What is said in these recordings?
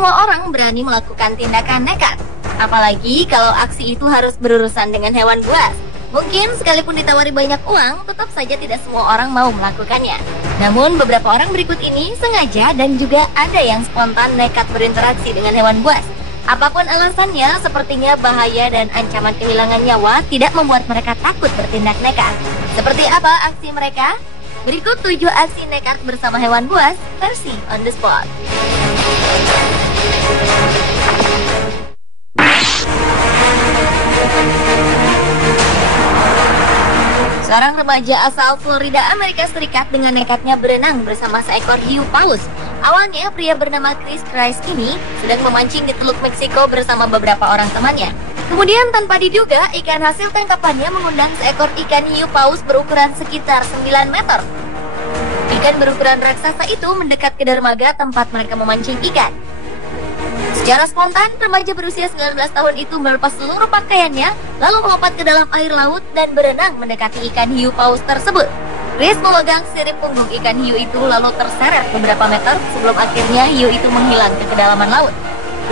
semua orang berani melakukan tindakan nekat. Apalagi kalau aksi itu harus berurusan dengan hewan buas. Mungkin sekalipun ditawari banyak uang, tetap saja tidak semua orang mau melakukannya. Namun beberapa orang berikut ini sengaja dan juga ada yang spontan nekat berinteraksi dengan hewan buas. Apapun alasannya, sepertinya bahaya dan ancaman kehilangan nyawa tidak membuat mereka takut bertindak nekat. Seperti apa aksi mereka? Berikut 7 aksi nekat bersama hewan buas versi on the spot. Seorang remaja asal Florida, Amerika Serikat dengan nekatnya berenang bersama seekor hiu paus. Awalnya pria bernama Chris Christ ini sedang memancing di Teluk Meksiko bersama beberapa orang temannya. Kemudian tanpa diduga, ikan hasil tangkapannya mengundang seekor ikan hiu paus berukuran sekitar 9 meter. Ikan berukuran raksasa itu mendekat ke dermaga tempat mereka memancing ikan. Secara spontan, remaja berusia 19 tahun itu melepas seluruh pakaiannya, lalu melompat ke dalam air laut dan berenang mendekati ikan hiu paus tersebut. Chris memegang sirip punggung ikan hiu itu lalu terseret beberapa meter sebelum akhirnya hiu itu menghilang ke kedalaman laut.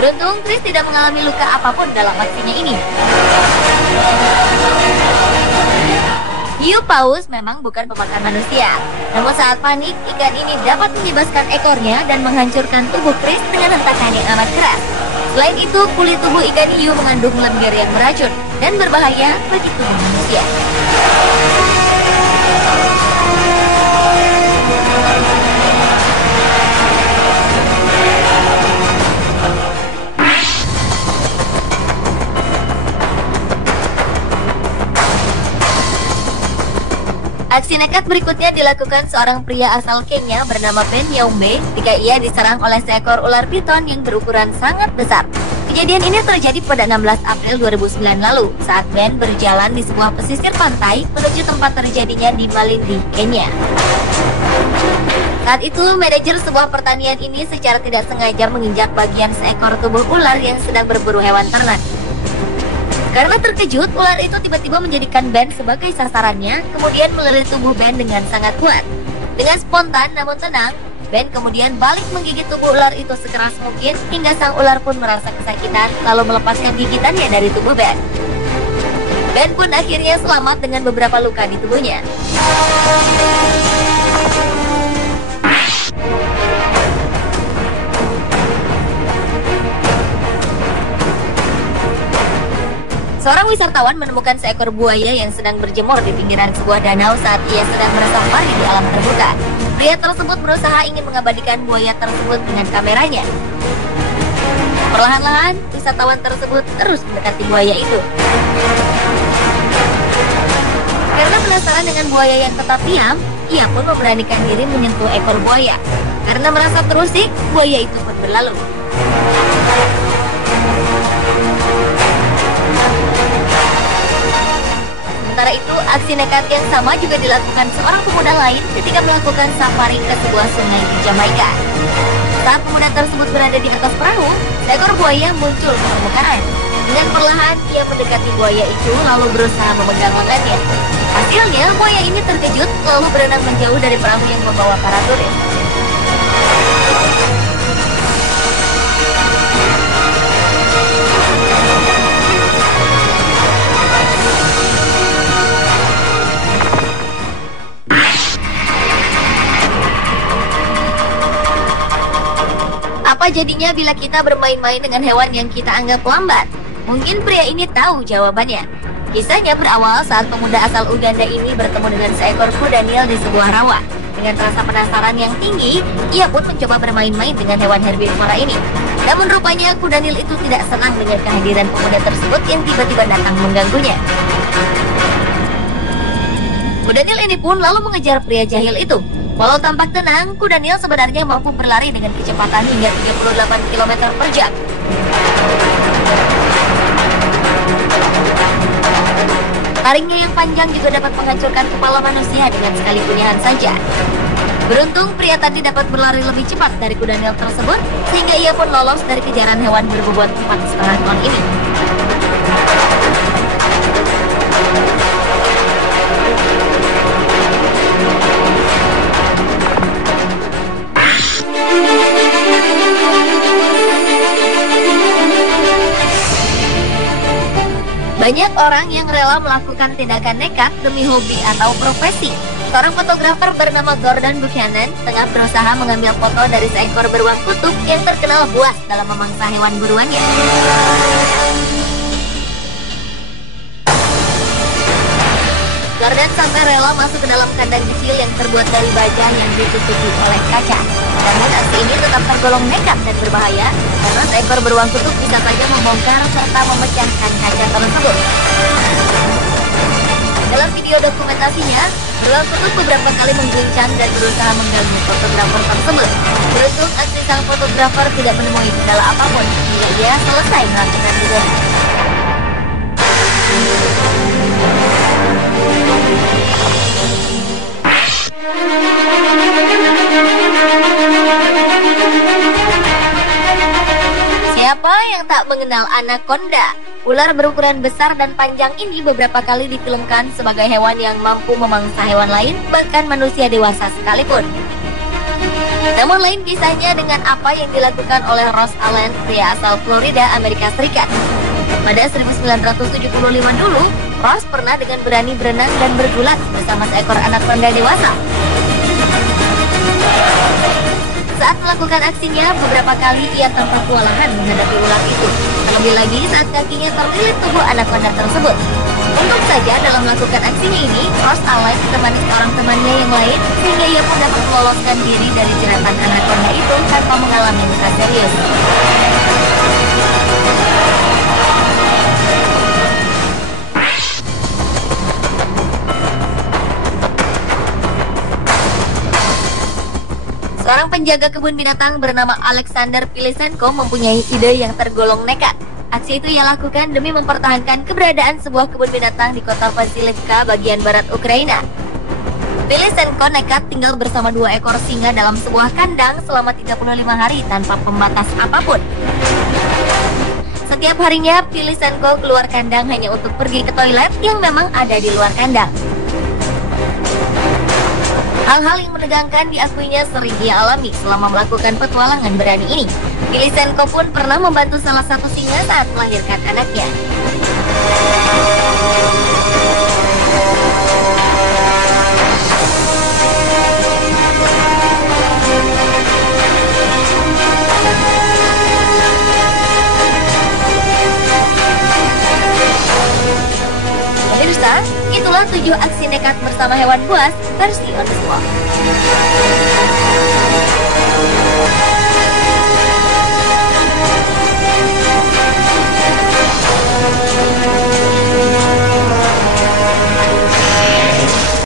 Beruntung, Chris tidak mengalami luka apapun dalam aksinya ini. Hiu paus memang bukan pemakan manusia. Namun saat panik, ikan ini dapat menyebaskan ekornya dan menghancurkan tubuh Chris dengan hentakan yang amat keras. Selain itu, kulit tubuh ikan hiu mengandung lendir yang beracun dan berbahaya bagi tubuh manusia. Aksi nekat berikutnya dilakukan seorang pria asal Kenya bernama Ben Yaumbe ketika ia diserang oleh seekor ular piton yang berukuran sangat besar. Kejadian ini terjadi pada 16 April 2009 lalu saat Ben berjalan di sebuah pesisir pantai menuju tempat terjadinya di Malindi, Kenya. Saat itu, manajer sebuah pertanian ini secara tidak sengaja menginjak bagian seekor tubuh ular yang sedang berburu hewan ternak. Karena terkejut, ular itu tiba-tiba menjadikan Ben sebagai sasarannya, kemudian melilit tubuh Ben dengan sangat kuat. Dengan spontan namun tenang, Ben kemudian balik menggigit tubuh ular itu sekeras mungkin hingga sang ular pun merasa kesakitan lalu melepaskan gigitannya dari tubuh Ben. Ben pun akhirnya selamat dengan beberapa luka di tubuhnya. Seorang wisatawan menemukan seekor buaya yang sedang berjemur di pinggiran sebuah danau saat ia sedang meresap di alam terbuka. Pria tersebut berusaha ingin mengabadikan buaya tersebut dengan kameranya. Perlahan-lahan, wisatawan tersebut terus mendekati buaya itu. Karena penasaran dengan buaya yang tetap diam, ia pun memberanikan diri menyentuh ekor buaya. Karena merasa terusik, buaya itu pun berlalu. Sementara itu, aksi nekat yang sama juga dilakukan seorang pemuda lain ketika melakukan safari ke sebuah sungai di Jamaika. Saat pemuda tersebut berada di atas perahu, seekor buaya muncul ke permukaan. Dengan perlahan, ia mendekati buaya itu lalu berusaha memegang lengannya. Hasilnya, buaya ini terkejut lalu berenang menjauh dari perahu yang membawa para turis. Apa jadinya bila kita bermain-main dengan hewan yang kita anggap lambat? Mungkin pria ini tahu jawabannya. Kisahnya berawal saat pemuda asal Uganda ini bertemu dengan seekor kuda nil di sebuah rawa. Dengan rasa penasaran yang tinggi, ia pun mencoba bermain-main dengan hewan herbivora ini. Namun rupanya kuda nil itu tidak senang dengan kehadiran pemuda tersebut yang tiba-tiba datang mengganggunya. Kuda nil ini pun lalu mengejar pria jahil itu. Walau tampak tenang, kuda nil sebenarnya mampu berlari dengan kecepatan hingga 38 km per jam. Taringnya yang panjang juga dapat menghancurkan kepala manusia dengan sekali punyahan saja. Beruntung, pria tadi dapat berlari lebih cepat dari kuda nil tersebut, sehingga ia pun lolos dari kejaran hewan berbobot 4,5 ton ini. orang yang rela melakukan tindakan nekat demi hobi atau profesi. Seorang fotografer bernama Gordon Buchanan tengah berusaha mengambil foto dari seekor beruang kutub yang terkenal buas dalam memangsa hewan buruannya. Gordon sampai rela masuk ke dalam kandang kecil yang terbuat dari baja yang ditutupi oleh kaca. Namun aksi ini tetap tergolong nekat dan berbahaya karena seekor beruang kutub bisa saja membongkar serta memecahkan kaca tersebut. Dalam video dokumentasinya, beruang kutub beberapa kali mengguncang dan berusaha mengganggu fotografer tersebut. Beruntung aksi sang fotografer tidak menemui kendala apapun hingga dia selesai melakukan videonya. Siapa yang tak mengenal anaconda? Ular berukuran besar dan panjang ini beberapa kali difilmkan sebagai hewan yang mampu memangsa hewan lain, bahkan manusia dewasa sekalipun. Namun lain kisahnya dengan apa yang dilakukan oleh Ross Allen, pria asal Florida, Amerika Serikat. Pada 1975 dulu, Ross pernah dengan berani berenang dan bergulat bersama seekor anaconda dewasa. Saat melakukan aksinya, beberapa kali ia tampak kewalahan menghadapi ular itu. Terlebih lagi saat kakinya terlilit tubuh anaconda tersebut. Untung saja dalam melakukan aksinya ini, Ross Allen ditemani seorang temannya yang lain, sehingga ia pun dapat meloloskan diri dari jeratan anaconda itu tanpa mengalami luka serius. Seorang penjaga kebun binatang bernama Alexander Pilisenko mempunyai ide yang tergolong nekat. Aksi itu ia lakukan demi mempertahankan keberadaan sebuah kebun binatang di kota Vasilivka, bagian barat Ukraina. Pilisenko nekat tinggal bersama 2 ekor singa dalam sebuah kandang selama 35 hari tanpa pembatas apapun. Setiap harinya, Pilisenko keluar kandang hanya untuk pergi ke toilet yang memang ada di luar kandang. Hal-hal yang menegangkan diakuinya sering ia alami selama melakukan petualangan berani ini. Pilisenko pun pernah membantu salah satu singa saat melahirkan anaknya. Pemirsa, itulah 7 aksi nekat bersama hewan buas versi on the spot.